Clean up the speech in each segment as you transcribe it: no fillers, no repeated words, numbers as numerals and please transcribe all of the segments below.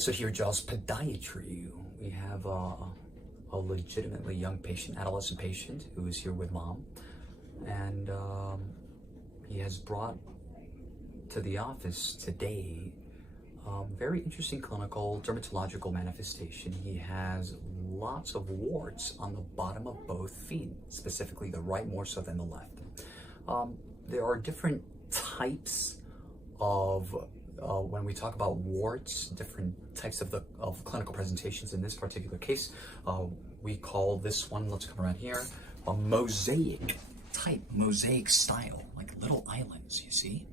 So here, Giles, podiatry. We have a legitimately young patient, adolescent patient, who is here with mom, and he has brought to the office today very interesting clinical dermatological manifestation. He has lots of warts on the bottom of both feet, specifically the right more so than the left. There are different types of when we talk about warts, different types of clinical presentations. In this particular case, we call this one, let's come around here, a mosaic type, mosaic style, like little islands, you see?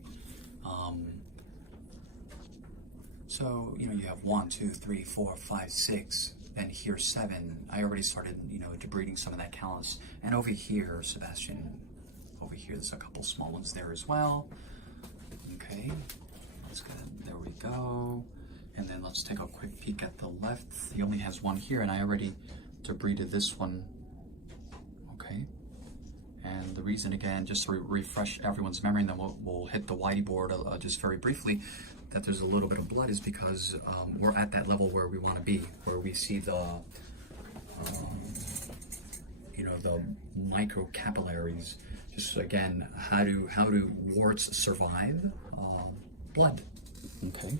So, you have 1, 2, 3, 4, 5, 6, and here 7. I already started, debriding some of that callus. And over here, Sebastian, over here, there's a couple small ones there as well. Okay. That's good. There we go. And then let's take a quick peek at the left. He only has one here, and I already debrided this one. Okay. And the reason, again, just to refresh everyone's memory, and then we'll hit the whiteboard just very briefly, that there's a little bit of blood is because we're at that level where we want to be, where we see the the microcapillaries. Just again, how do warts survive? Blood. Okay,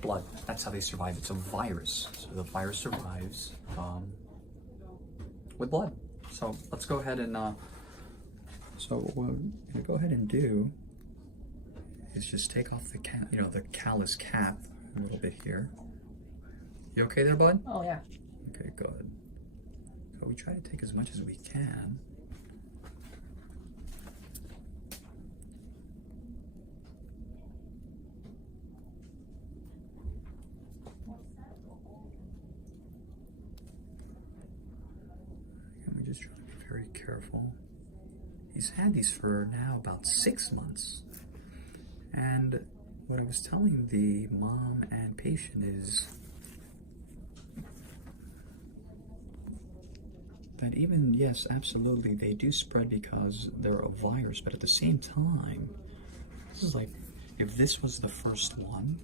blood. That's how they survive. It's a virus. So the virus survives with blood. So let's go ahead and so what we're gonna go ahead and do is just take off the the callus cap a little bit here. You okay there, bud? Oh yeah. Okay, good. So we try to take as much as we can. And we just try to be very careful. He's had these for now about 6 months. And what I was telling the mom and patient is that even, yes, absolutely, they do spread because they're a virus, but at the same time, this is like, if this was the first one,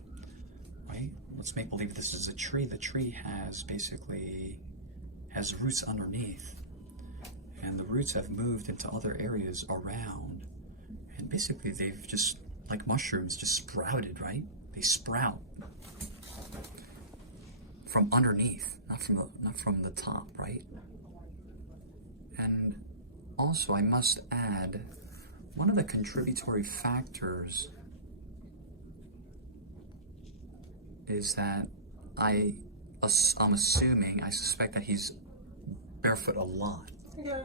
right? Let's make believe this is a tree. The tree has roots underneath, and the roots have moved into other areas around, and basically they've just, like mushrooms, just sprouted, right? They sprout from underneath, not from the top, right? And also, I must add, one of the contributory factors is that I'm assuming, I suspect that he's barefoot a lot. Yeah.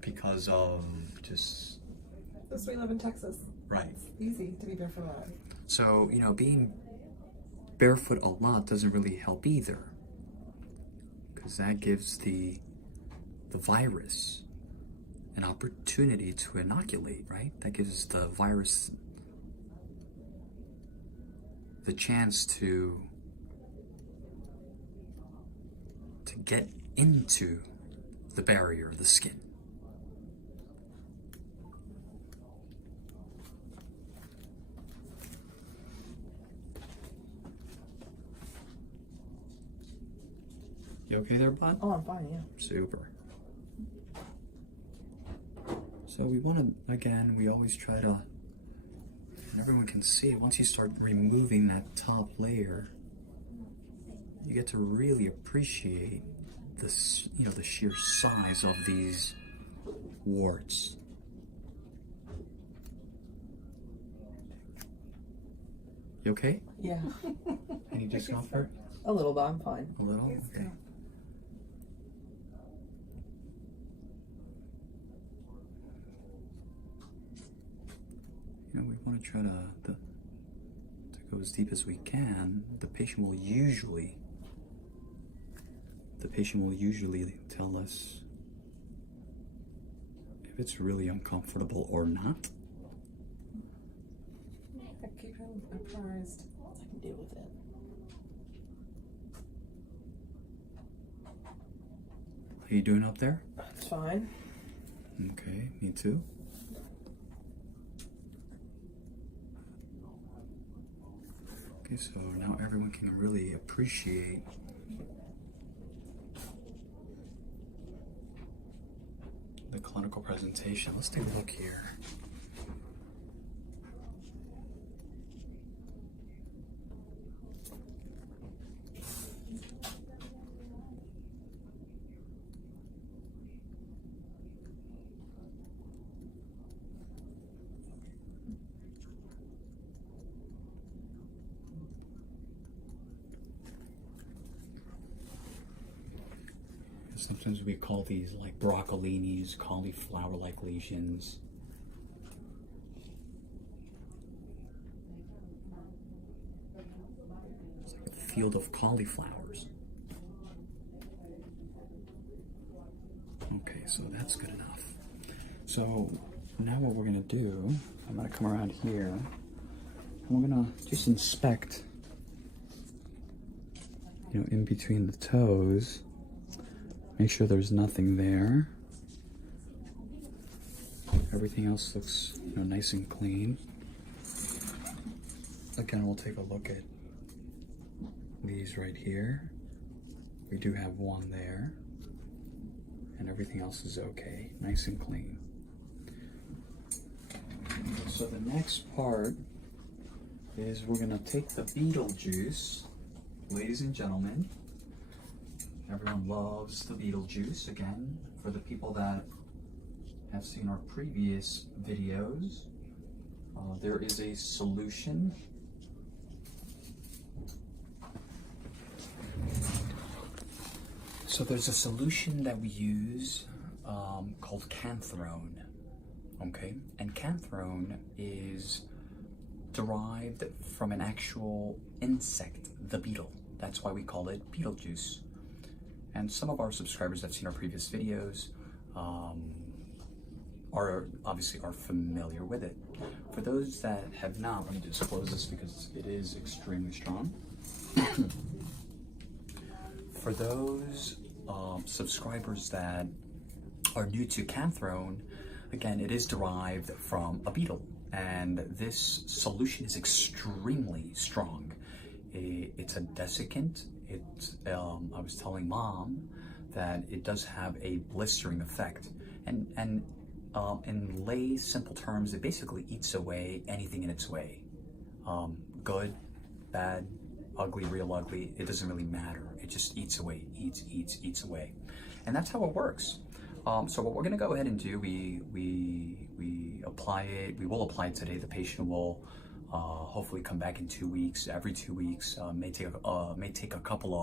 Because of just... Because we live in Texas. Right. It's easy to be barefoot a lot. So, being barefoot a lot doesn't really help either. Because that gives the virus an opportunity to inoculate, right? That gives the virus the chance to get into the barrier, the skin. You okay there, bud? Oh, I'm fine, yeah. Super. So we want to, again, we always try to, and everyone can see, once you start removing that top layer, you get to really appreciate this, the sheer size of these warts. You okay? Yeah. Any discomfort? A little, but I'm fine. A little? Okay. We want to try to go as deep as we can. The patient will usually tell us if it's really uncomfortable or not. I keep him apprised. I can deal with it. How you doing up there? It's fine. Okay, me too. Okay, so now everyone can really appreciate the clinical presentation. Let's take a look here. Sometimes we call these like broccolinis, cauliflower-like lesions. It's like a field of cauliflowers. Okay, so that's good enough. So now what we're gonna do, I'm gonna come around here, and we're gonna just inspect, in between the toes. Make sure there's nothing there. Everything else looks, nice and clean. Again, we'll take a look at these right here. We do have one there, and everything else is okay, nice and clean. So the next part is we're gonna take the beetle juice, ladies and gentlemen. Everyone loves the beetle juice. Again, for the people that have seen our previous videos, there is a solution. So there's a solution that we use called Ingrown, okay? And Ingrown is derived from an actual insect, the beetle. That's why we call it beetle juice. And some of our subscribers that have seen our previous videos are familiar with it. For those that have not, let me just close this because it is extremely strong. For those subscribers that are new to Ingrown, again, it is derived from a beetle, and this solution is extremely strong. It's a desiccant. I was telling Mom that it does have a blistering effect, and in lay simple terms, it basically eats away anything in its way. Good, bad, ugly, real ugly, it doesn't really matter. It just eats away, eats away. And that's how it works. So what we're gonna go ahead and do, we apply it, we will apply it today. The patient will hopefully come back in 2 weeks, every 2 weeks, may take a couple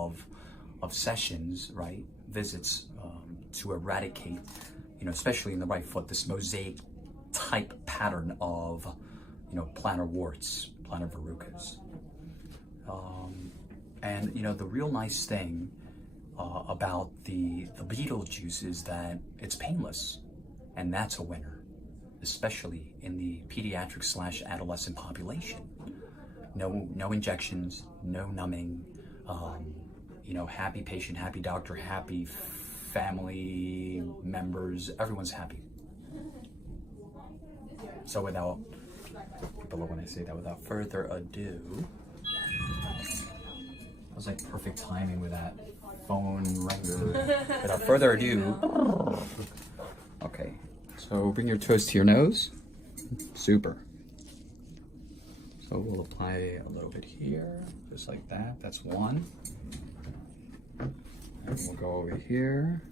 of sessions, right? Visits to eradicate, especially in the right foot, this mosaic type pattern of, plantar warts, plantar verrucas. And the real nice thing about the beetle juice is that it's painless, and that's a winner, especially in the pediatric / adolescent population. No injections, no numbing, happy patient, happy doctor, happy family members, everyone's happy. So without further ado, that was like perfect timing with that phone ringer. Without further ado, okay, so bring your toes to your nose. Super. So we'll apply a little bit here, just like that. That's one. And we'll go over here.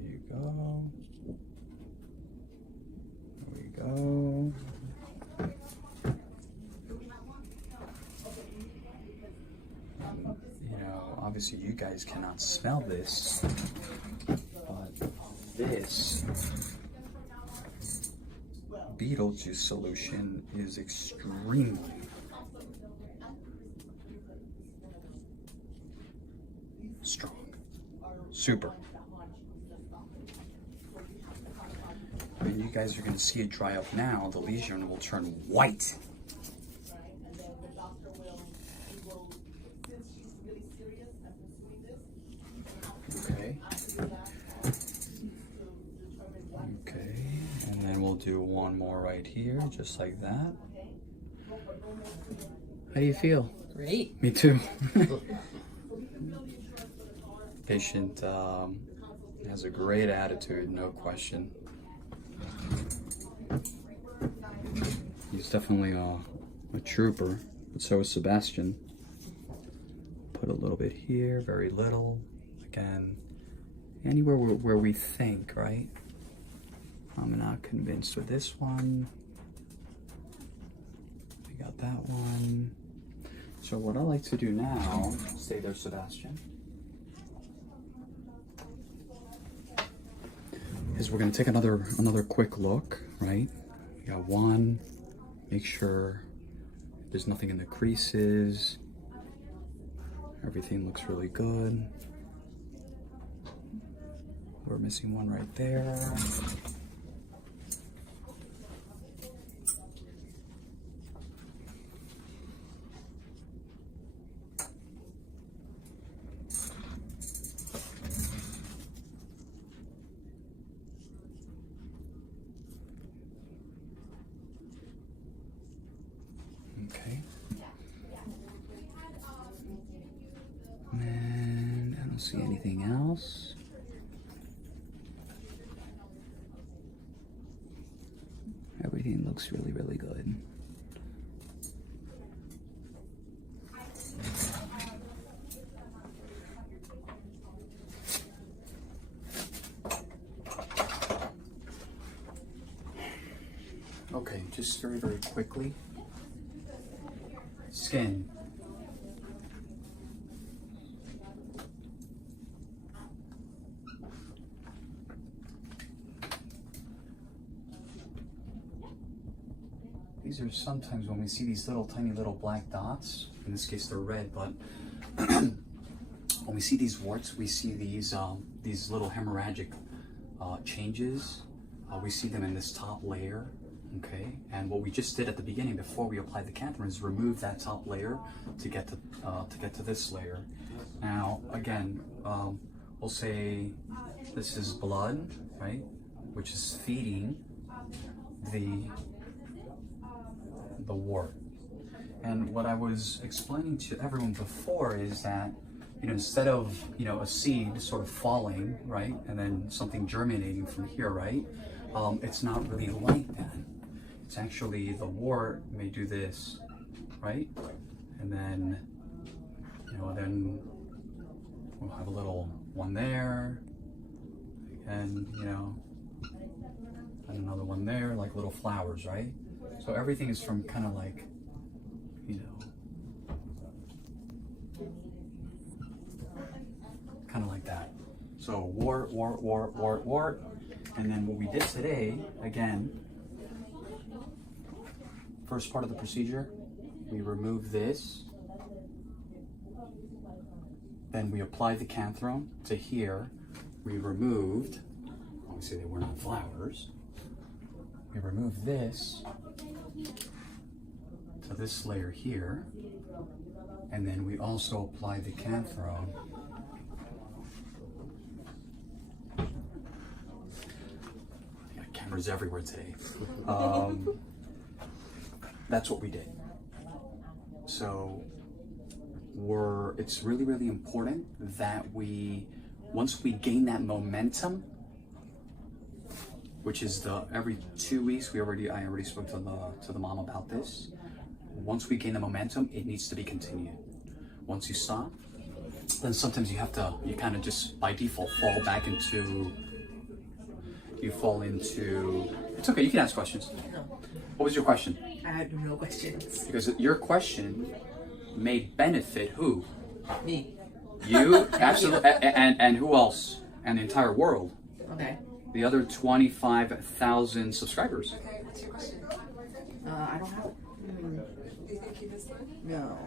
There you go. There we go. Obviously you guys cannot smell this, but this beetle juice solution is extremely strong. Super. And you guys are going to see it dry up now. The lesion will turn white. Okay. Okay, and then we'll do one more right here, just like that. How do you feel? Great. Me too. Patient has a great attitude, no question. He's definitely a trooper, but so is Sebastian. Put a little bit here, very little. Again, anywhere where we think, right? I'm not convinced with this one. We got that one. So what I like to do now, stay there, Sebastian, is we're gonna take another quick look, right? We got one, make sure there's nothing in the creases. Everything looks really good. We're missing one right there. Okay. And I don't see anything else. Everything looks really, really good. Okay, just very, very quickly. Skin. These are sometimes when we see these little tiny little black dots, in this case they're red, but when we see these warts, we see these little hemorrhagic changes. We see them in this top layer, okay? And what we just did at the beginning before we applied the cantharin is remove that top layer to get to this layer. Now, again, we'll say this is blood, right? Which is feeding the wart. And what I was explaining to everyone before is that, you know, instead of, you know, a seed sort of falling, right, and then something germinating from here, right, it's not really like that. It's actually the wart may do this, right, and then, you know, then we'll have a little one there, and, you know, and another one there, like little flowers, right? So everything is from kind of like, you know, kind of like that. So wart, wart, wart, wart, wart. And then what we did today, again, first part of the procedure, we removed this. Then we applied the cantharin to here. We removed, obviously they were not flowers. We removed this to this layer here, and then we also apply the cantharin. Yeah, cameras everywhere today. That's what we did. So it's really, really important that once we gain that momentum, which is every 2 weeks, I already spoke to the mom about this. Once we gain the momentum, it needs to be continued. Once you stop, then sometimes you kind of just by default fall back into, it's okay, you can ask questions. No, What was your question? I had no questions. Because your question may benefit who? Me. You, absolutely, and who else? And the entire world. Okay. The other 25,000 subscribers. Okay, what's your question? I don't have. Do you think you missed one? No.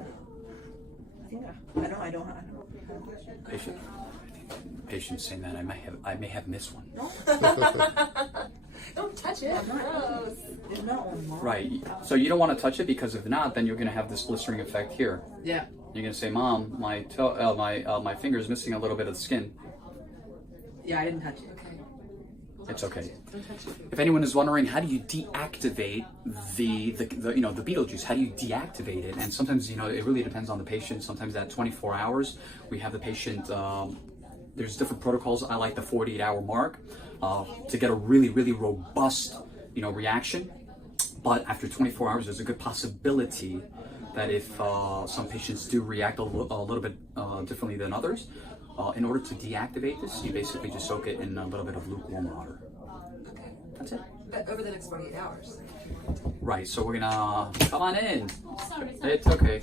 I don't have a question. Patient saying that I may have missed one. Don't touch it. Gross. There's not one more. Right. So you don't want to touch it, because if not, then you're going to have this blistering effect here. Yeah. You're going to say, "Mom, my finger is missing a little bit of the skin." Yeah, I didn't touch it. Okay. Well, It's okay. Don't touch your food. If anyone is wondering, how do you deactivate the the beetle juice? How do you deactivate it? And sometimes, it really depends on the patient. Sometimes at 24 hours, we have the patient. There's different protocols. I like the 48-hour mark to get a really, really robust, reaction. But after 24 hours, there's a good possibility that if some patients do react a little bit differently than others, in order to deactivate this, you basically just soak it in a little bit of lukewarm water. Okay. That's it. But over the next 48 hours. Right, so we're gonna come on in. Sorry. It's okay.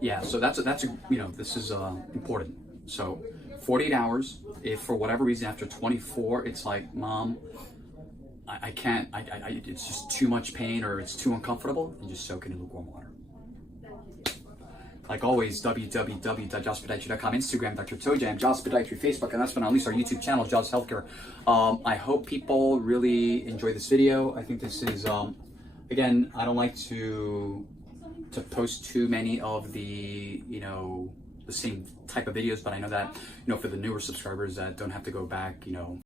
Yeah, so that's this is important. So 48 hours. If for whatever reason after 24, it's like, Mom, I can't. It's just too much pain or it's too uncomfortable, and just soak it in lukewarm water. Like always, www.jawspodiatry.com, Instagram, Dr. Tojam, Jaws Podiatry, Facebook, and last but not least, our YouTube channel, Jaws Healthcare. I hope people really enjoy this video. I think this is, again, I don't like to post too many of the, the same type of videos, but I know that, for the newer subscribers that don't have to go back,